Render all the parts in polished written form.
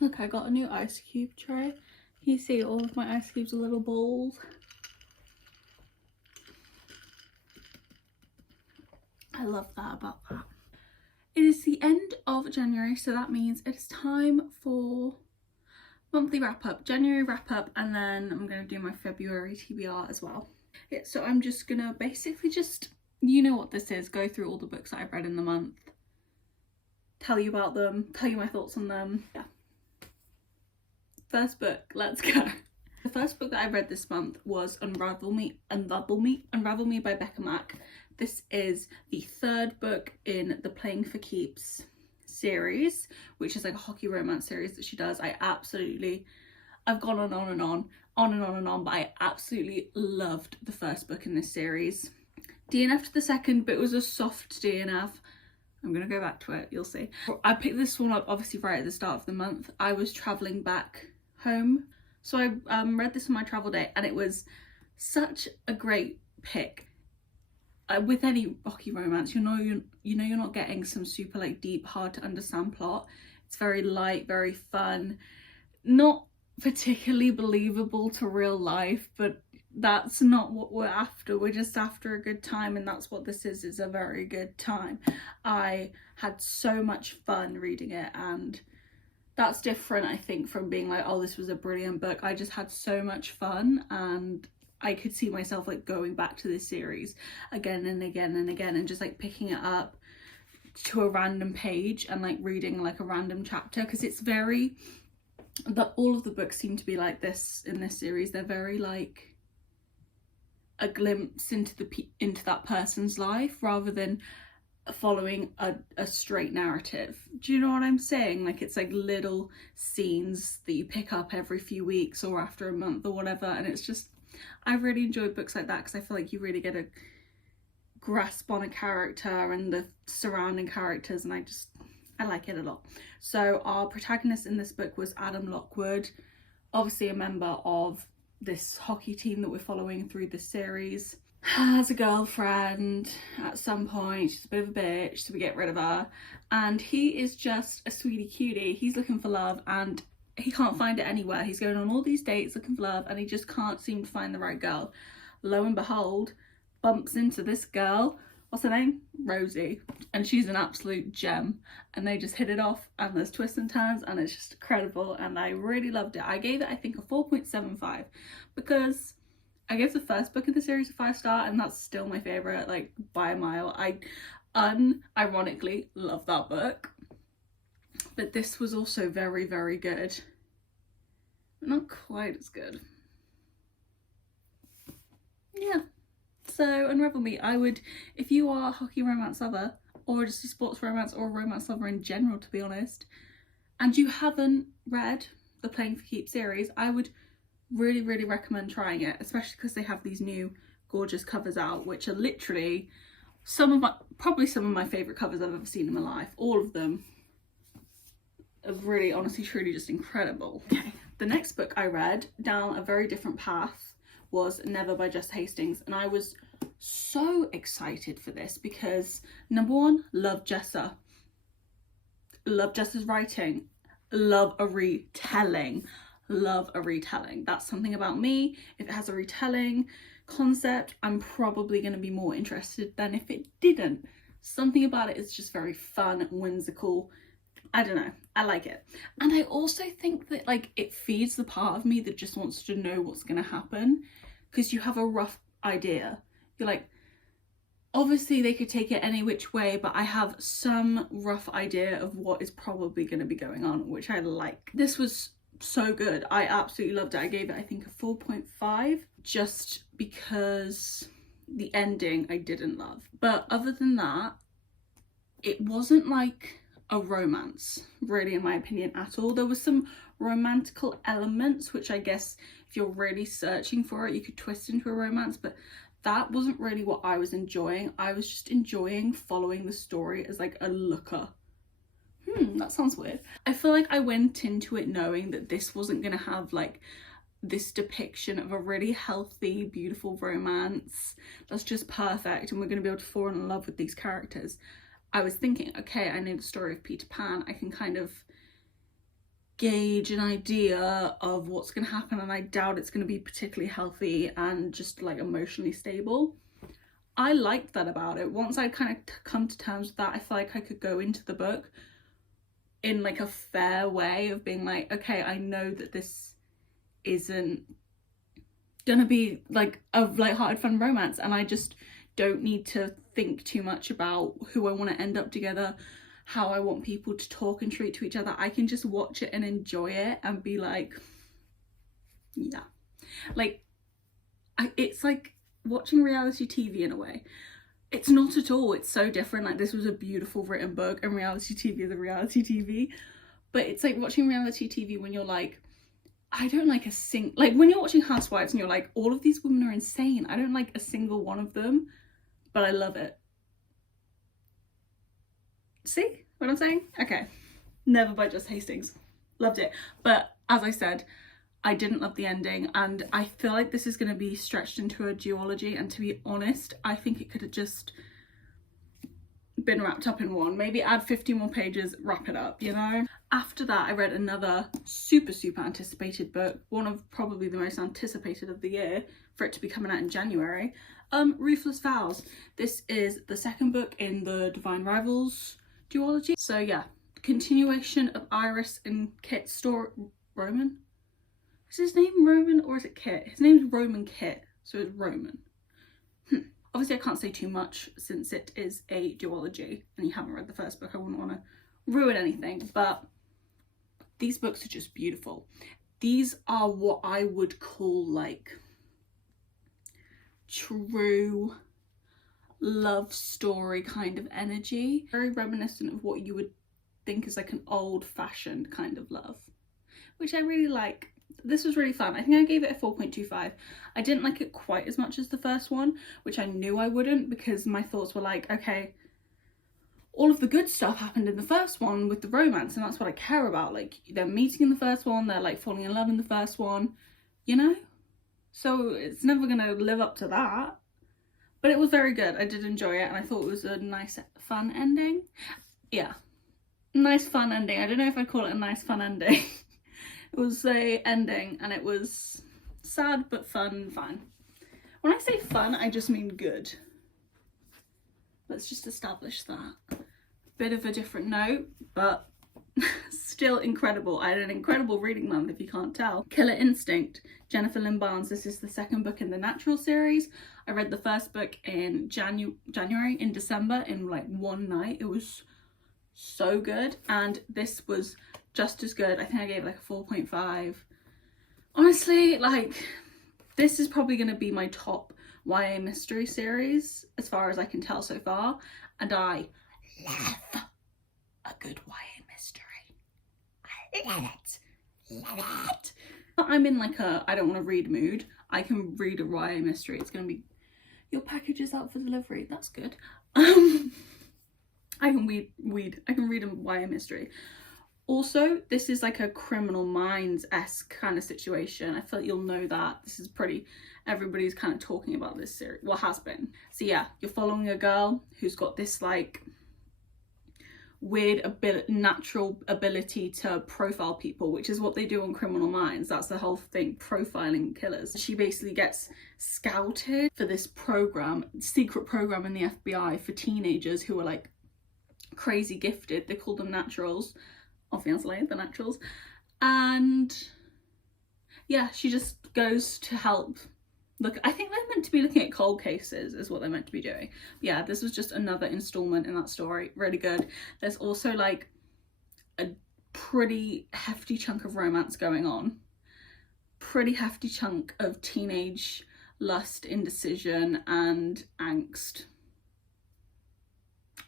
Look, I got a new ice cube tray. You see all of my ice cubes are little balls. I love that about that. It is the end of January, so that means it is time for monthly wrap up, January wrap up, and then I'm going to do my February TBR as well. Yeah, so I'm just gonna basically just, you know what this is, go through all the books that I've read in the month, tell you about them, tell you my thoughts on them. Yeah. First book, let's go. The first book that I read this month was Unravel Me by Becca Mac. This is the third book in the Playing for Keeps series, which is like a hockey romance series that she does. I've gone on, but I absolutely loved the first book in this series. DNF to the second, but it was a soft DNF. I'm gonna go back to it, you'll see. I picked this one up obviously right at the start of the month. I was traveling back home, so I read this on my travel day, and it was such a great pick. With any hockey romance, you know you're not getting some super like deep, hard to understand plot. It's very light, very fun, not particularly believable to real life, but that's not what we're after. We're just after a good time, and that's what this is a very good time. I had so much fun reading it, and that's different, I think, from being like, oh, this was a brilliant book. I just had so much fun, and I could see myself like going back to this series again and again and again, and just like picking it up to a random page and like reading like a random chapter, because it's very, that all of the books seem to be like this in this series. They're very like a glimpse into that person's life, rather than following a straight narrative. Do you know what I'm saying? Like, it's like little scenes that you pick up every few weeks or after a month or whatever, and it's just, I really enjoy books like that, because I feel like you really get a grasp on a character and the surrounding characters, and I like it a lot. So our protagonist in this book was Adam Lockwood, obviously a member of this hockey team that we're following through this series. Has a girlfriend at some point. She's a bit of a bitch, so we get rid of her, and he is just a sweetie cutie. He's looking for love, and he can't find it anywhere. He's going on all these dates looking for love, and he just can't seem to find the right girl. Lo and behold, bumps into this girl. What's her name? Rosie. And she's an absolute gem, and they just hit it off, and there's twists and turns, and it's just incredible, and I really loved it. I gave it, I think, a 4.75, because I gave the first book in the series a 5-star, and that's still my favourite, like, by a mile. I unironically love that book, but this was also very, very good. Not quite as good. Yeah. So Unravel Me, I would, if you are a hockey romance lover, or just a sports romance or a romance lover in general, to be honest, and you haven't read the Playing for Keeps series, I would really, really recommend trying it, especially because they have these new gorgeous covers out, which are literally probably some of my favourite covers I've ever seen in my life. All of them are really, honestly, truly just incredible. Okay, the next book I read down a very different path was Never by Jess Hastings, and I was so excited for this because, number one, love Jessa. Love Jessa's writing. Love a retelling. Love a retelling. That's something about me. If it has a retelling concept, I'm probably going to be more interested than if it didn't. Something about it is just very fun, whimsical. I don't know, I like it. And I also think that, like, it feeds the part of me that just wants to know what's going to happen, because you have a rough idea. You're like, obviously they could take it any which way, but I have some rough idea of what is probably going to be going on, which I like. This was so good. I absolutely loved it. I gave it, I think, a 4.5, just because the ending I didn't love. But other than that, it wasn't like a romance, really, in my opinion, at all. There was some romantical elements, which I guess if you're really searching for it, you could twist into a romance, but that wasn't really what I was enjoying. I was just enjoying following the story as like a looker. That sounds weird. I feel like I went into it knowing that this wasn't gonna have like this depiction of a really healthy, beautiful romance that's just perfect and we're gonna be able to fall in love with these characters. I was thinking, okay, I know the story of Peter Pan. I can kind of gauge an idea of what's going to happen, and I doubt it's going to be particularly healthy and just like emotionally stable. I liked that about it. Once I kind of come to terms with that, I feel like I could go into the book in like a fair way of being like, okay, I know that this isn't gonna be like a light-hearted fun romance, and I just don't need to think too much about who I want to end up together, how I want people to talk and treat to each other. I can just watch it and enjoy it and be like, yeah, like it's like watching reality TV in a way. It's not at all, it's so different. Like, this was a beautiful written book, and reality TV is a reality TV, but it's like watching reality TV when you're like, I don't like like when you're watching Housewives and you're like, all of these women are insane, I don't like a single one of them, but I love it. See what I'm saying? Okay. Never by Just Hastings. Loved it. But as I said, I didn't love the ending, and I feel like this is going to be stretched into a duology, and to be honest, I think it could have just been wrapped up in one. Maybe add 50 more pages, wrap it up, you know? After that, I read another super anticipated book, one of probably the most anticipated of the year, for it to be coming out in January. Ruthless Vows. This is the second book in the Divine Rivals duology. So yeah, continuation of Iris and Kit's story. Roman? Is his name Roman or is it Kit? His name's Roman Kit, so it's Roman. Obviously I can't say too much since it is a duology and you haven't read the first book. I wouldn't want to ruin anything, but these books are just beautiful. These are what I would call like true love story kind of energy. Very reminiscent of what you would think is like an old-fashioned kind of love, which I really like. This was really fun. I think I gave it a 4.25. I didn't like it quite as much as the first one, which I knew I wouldn't, because my thoughts were like, okay, all of the good stuff happened in the first one with the romance, and that's what I care about. Like, they're meeting in the first one, they're like falling in love in the first one, you know? So it's never gonna live up to that. But it was very good. I did enjoy it, and I thought it was a nice, fun ending. Yeah, nice, fun ending. I don't know if I'd call it a nice, fun ending. It was a ending, and it was sad but fun, fine. When I say fun, I just mean good. Let's just establish that. Bit of a different note, but still incredible. I had an incredible reading month, if you can't tell. Killer Instinct, Jennifer Lynn Barnes. This is the second book in the Natural series. I read the first book in December in like one night. It was so good, and this was just as good. I think I gave it like a 4.5. Honestly, like, this is probably going to be my top YA mystery series as far as I can tell so far, and I love a good YA mystery. I love it. I'm in like a I don't want to read mood. I can read a YA mystery. It's going to be, your package is out for delivery. That's good. I can read a YA mystery. Also, this is like a Criminal Minds-esque kind of situation. I feel like you'll know that. This is pretty, everybody's kind of talking about this series, well, has been. So yeah, you're following a girl who's got this like weird natural ability to profile people, which is what they do on Criminal Minds. That's the whole thing, profiling killers. She basically gets scouted for this program, secret program in the FBI for teenagers who are like crazy gifted. They call them naturals. Obviously, the naturals. And yeah, she just goes to help look. I think they're meant to be looking at cold cases is what they're meant to be doing. Yeah, this was just another installment in that story. Really good. There's also like a pretty hefty chunk of romance going on. Pretty hefty chunk of teenage lust, indecision, and angst.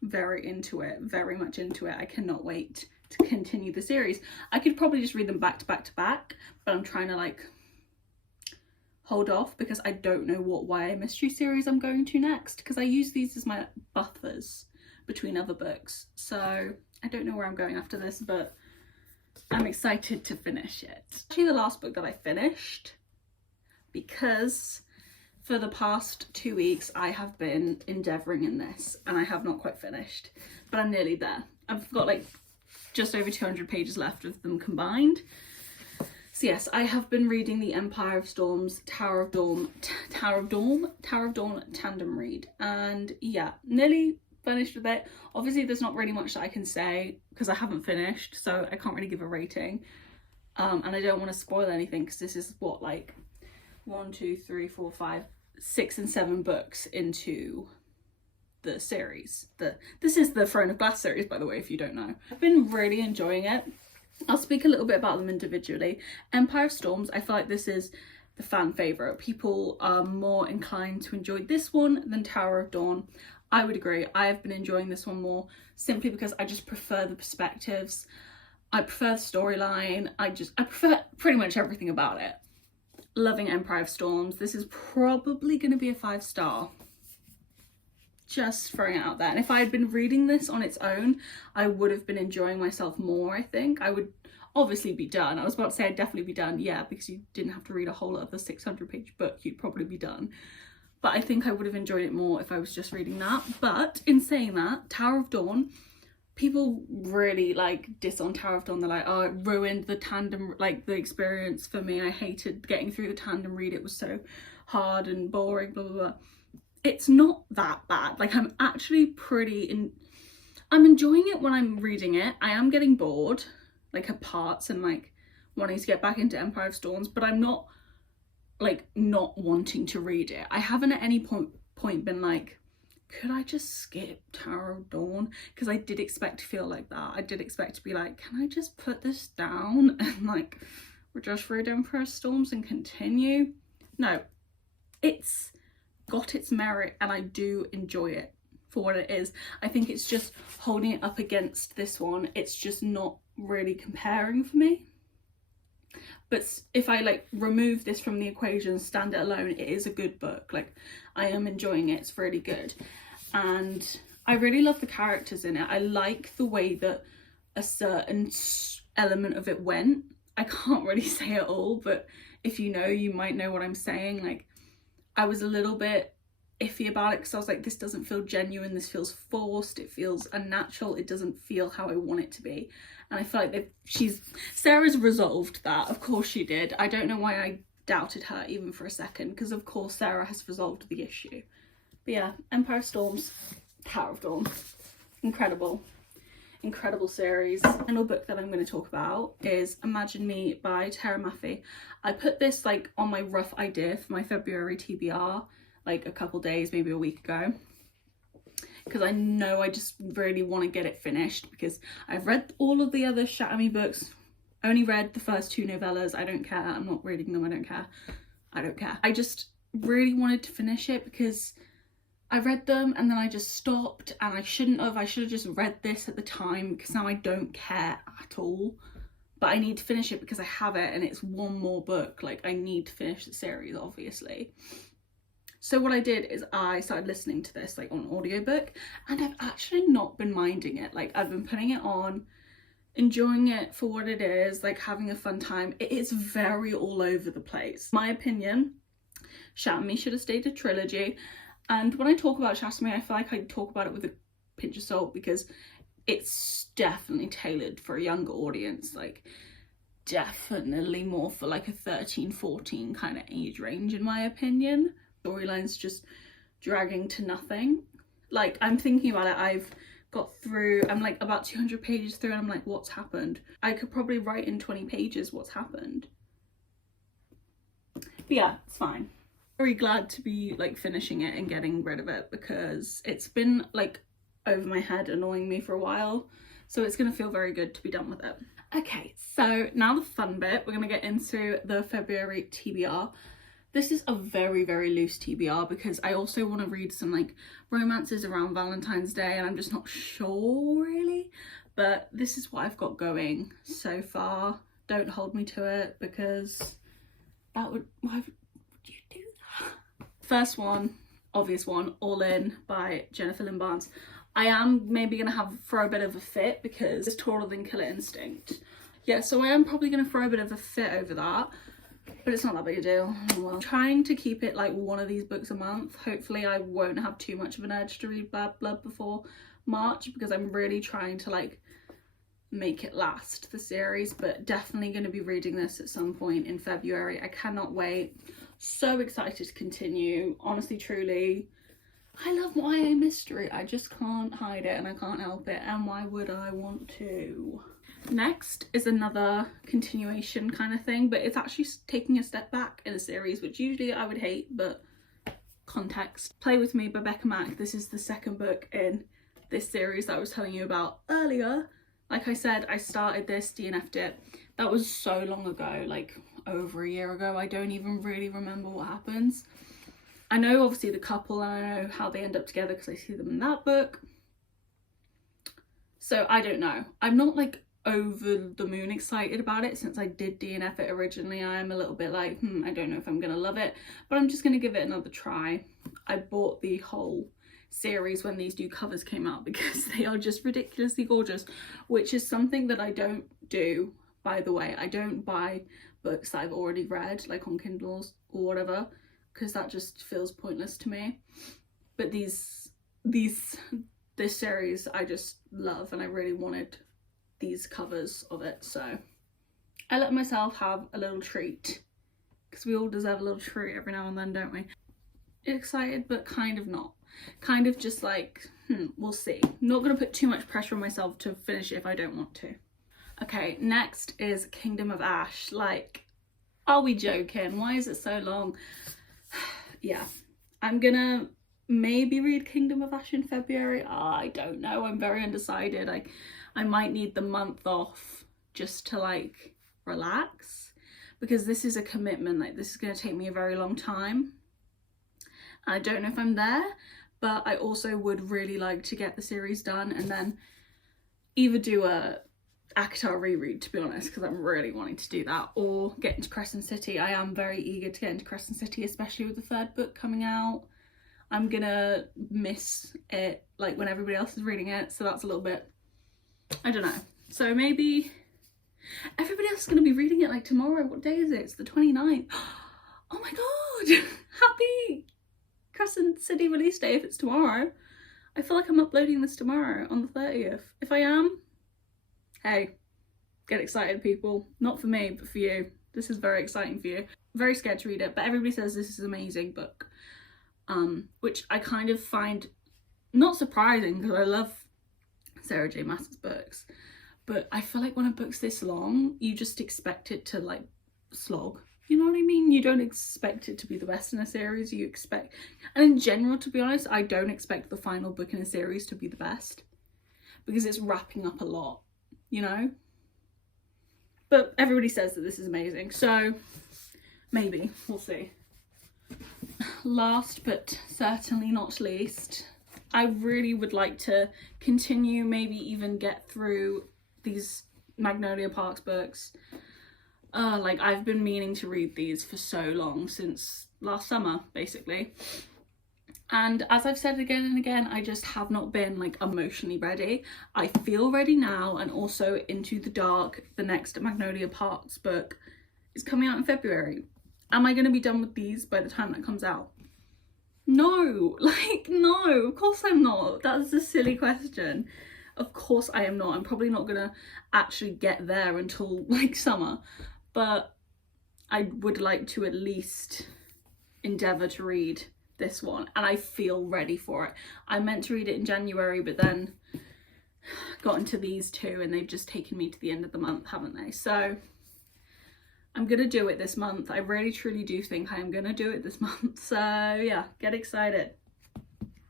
Very into it. Very much into it. I cannot wait to continue the series. I could probably just read them back to back to back, but I'm trying to like hold off because I don't know what YA mystery series I'm going to next, because I use these as my buffers between other books. So I don't know where I'm going after this, but I'm excited to finish it. Actually, the last book that I finished, because for the past 2 weeks I have been endeavouring in this and I have not quite finished, but I'm nearly there. I've got like just over 200 pages left of them combined. So yes, I have been reading the Empire of Storms Tower of Dawn tandem read, and yeah, nearly finished with it. Obviously there's not really much that I can say because I haven't finished, so I can't really give a rating, and I don't want to spoil anything because this is what, like 1, 2, 3, 4, 5, 6 and 7 books into the series. This is the Throne of Glass series, by the way, if you don't know. I've been really enjoying it. I'll speak a little bit about them individually. Empire of Storms, I feel like this is the fan favourite. People are more inclined to enjoy this one than Tower of Dawn. I would agree. I have been enjoying this one more simply because I just prefer the perspectives. I prefer the storyline. I prefer pretty much everything about it. Loving Empire of Storms. This is probably going to be a 5-star. Just throwing it out there. And if I had been reading this on its own, I would have been enjoying myself more, I think. I would obviously be done. I was about to say I'd definitely be done, yeah, because you didn't have to read a whole other 600-page book, you'd probably be done. But I think I would have enjoyed it more if I was just reading that. But in saying that, Tower of Dawn, people really like diss on Tower of Dawn. They're like, oh, it ruined the tandem, like the experience for me. I hated getting through the tandem read. It was so hard and boring, blah, blah, blah. It's not that bad. Like, I'm actually I'm enjoying it when I'm reading it. I am getting bored, like at parts, and like wanting to get back into Empire of Storms, but I'm not like not wanting to read it. I haven't at any point been like, could I just skip Tower of Dawn? Because I did expect to feel like that. I did expect to be like, can I just put this down and like we're just read Empire of Storms and continue? No, it's got its merit and I do enjoy it for what it is. I think it's just holding it up against this one. It's just not really comparing for me. But if I like remove this from the equation, stand it alone, it is a good book. Like, I am enjoying it. It's really good. And I really love the characters in it. I like the way that a certain element of it went. I can't really say it all, but if you know, you might know what I'm saying. Like, I was a little bit iffy about it because I was like, this doesn't feel genuine, this feels forced, it feels unnatural, it doesn't feel how I want it to be. And I feel like Sarah's resolved that. Of course she did. I don't know why I doubted her even for a second, because of course Sarah has resolved the issue. But yeah, Empire of Storms, Tower of Dawn, incredible series. The final book that I'm going to talk about is Imagine Me by Tara Maffey. I put this like on my rough idea for my February TBR like a couple days, maybe a week ago, because I know I just really want to get it finished, because I've read all of the other Shatter Me books, only read the first 2 novellas. I don't care, I'm not reading them, I don't care. I just really wanted to finish it because I read them and then I just stopped, and I should have just read this at the time, because now I don't care at all. But I need to finish it because I have it and it's one more book. Like, I need to finish the series, obviously. So what I did is I started listening to this like on audiobook, and I've actually not been minding it. Like, I've been putting it on, enjoying it for what it is, like having a fun time. It is very all over the place. My opinion, Shatter Me should have stayed a trilogy. And when I talk about Shatter Me, I feel like I talk about it with a pinch of salt, because it's definitely tailored for a younger audience. Like, definitely more for like a 13-14 kind of age range, in my opinion. Storyline's just dragging to nothing. Like, I'm thinking about it, I'm like about 200 pages through, and I'm like, what's happened? I could probably write in 20 pages what's happened. But yeah, it's fine. Very glad to be like finishing it and getting rid of it, because it's been like over my head annoying me for a while, so it's gonna feel very good to be done with it. Okay, so now the fun bit, we're gonna get into the February TBR. This is a very, very loose TBR because I also want to read some like romances around Valentine's Day, and I'm just not sure really, but this is what I've got going so far. Don't hold me to it, because why would you do that? First one, obvious one, All In by Jennifer Lynn Barnes. I am maybe going to throw a bit of a fit because it's taller than Killer Instinct. Yeah, so I am probably going to throw a bit of a fit over that. But it's not that big a deal. Well, I'm trying to keep it like one of these books a month. Hopefully I won't have too much of an urge to read Bad Blood before March, because I'm really trying to like make it last, the series, but definitely going to be reading this at some point in February. I cannot wait. So excited to continue. Honestly, truly, I love YA mystery. I just can't hide it and I can't help it, and why would I want to? Next is another continuation kind of thing, but it's actually taking a step back in a series, which usually I would hate, but context. Play With Me by Becca Mac. This is the second book in this series that I was telling you about earlier. Like I said, I started this, DNF'd it. That was so long ago, like over a year ago. I don't even really remember what happens. I know obviously the couple, and I know how they end up together because I see them in that book. So I don't know. I'm not like over the moon excited about it since I did DNF it originally. I am a little bit like, I don't know if I'm gonna love it, but I'm just gonna give it another try. I bought the whole series when these new covers came out because they are just ridiculously gorgeous, which is something that I don't do, by the way. I don't buy books that I've already read, like on Kindles or whatever, because that just feels pointless to me. But this series I just love, and I really wanted these covers of it, so I let myself have a little treat, because we all deserve a little treat every now and then, don't we? Excited, but kind of not. Kind of just like, we'll see. Not gonna put too much pressure on myself to finish it if I don't want to. Okay, next is Kingdom of Ash. Like, are we joking? Why is it so long? Yeah, I'm gonna maybe read Kingdom of Ash in February. I don't know, I'm very undecided. I might need the month off just to like relax, because this is a commitment. Like, this is going to take me a very long time. I don't know if I'm there, but I also would really like to get the series done and then either do a ACOTAR reread, to be honest, because I'm really wanting to do that, or get into Crescent City. I am very eager to get into Crescent City, especially with the third book coming out. I'm gonna miss it like when everybody else is reading it, so that's a little bit, I don't know. So maybe everybody else is going to be reading it like tomorrow. What day is it? It's the 29th. Oh my god! Happy Crescent City release day if it's tomorrow. I feel like I'm uploading this tomorrow on the 30th. If I am, hey, get excited, people. Not for me, but for you. This is very exciting for you. Very scared to read it, but everybody says this is an amazing book. Which I kind of find not surprising, because I love Sarah J Maas's books, but I feel like when a book's this long, you just expect it to like slog, you know what I mean? You don't expect it to be the best in a series. You expect, and in general, to be honest, I don't expect the final book in a series to be the best, because it's wrapping up a lot, you know? But everybody says that this is amazing, so maybe, we'll see. Last but certainly not least, I really would like to continue, maybe even get through these Magnolia Parks books. Like, I've been meaning to read these for so long, since last summer, basically. And as I've said again and again, I just have not been like emotionally ready. I feel ready now, and also Into the Dark, the next Magnolia Parks book, is coming out in February. Am I going to be done with these by the time that comes out? No, like, no, of course I'm not. That's a silly question. Of course I am not. I'm probably not gonna actually get there until like summer, but I would like to at least endeavour to read this one, and I feel ready for it. I meant to read it in January, but then got into these two and they've just taken me to the end of the month, haven't they? So I'm gonna do it this month. I really truly do think I am gonna do it this month. So yeah, get excited.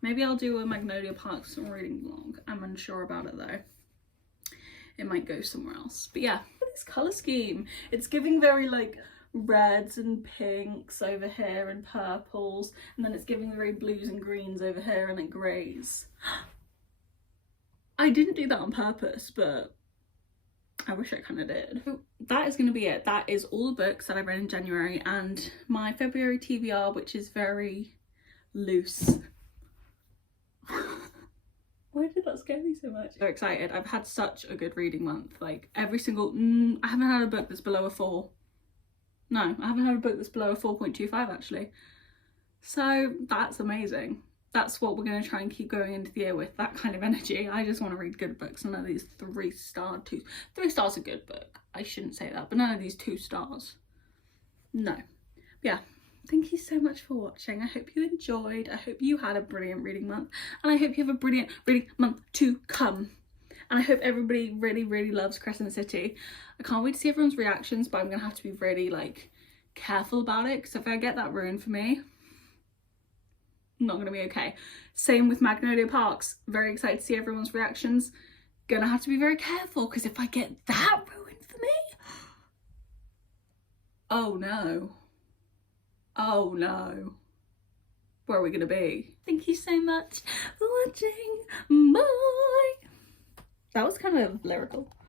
Maybe I'll do a Magnolia Parks reading vlog. I'm unsure about it though. It might go somewhere else. But yeah, look at this colour scheme. It's giving very like reds and pinks over here and purples, and then it's giving very blues and greens over here and then greys. I didn't do that on purpose, but I wish I kind of did. So that is going to be it. That is all the books that I read in January, and my February TBR, which is very loose. Why did that scare me so much? So excited. I've had such a good reading month. Like every single, I haven't had a book that's below a 4. No, I haven't had a book that's below a 4.25 actually. So that's amazing. that's what we're going to try and keep going into the year with, that kind of energy. I just want to read good books. None of these 3-star, 3 stars a good book. I shouldn't say that, but none of these 2 stars. No. But yeah, thank you so much for watching. I hope you enjoyed. I hope you had a brilliant reading month, and I hope you have a brilliant reading month to come. And I hope everybody really, really loves Crescent City. I can't wait to see everyone's reactions, but I'm going to have to be really, like, careful about it, because if I get that ruined for me, I'm not going to be okay. Same with Magnolia Parks. Very excited to see everyone's reactions. Gonna have to be very careful, because if I get that ruined for me, oh no. Oh no. Where are we going to be? Thank you so much for watching. Bye. That was kind of lyrical.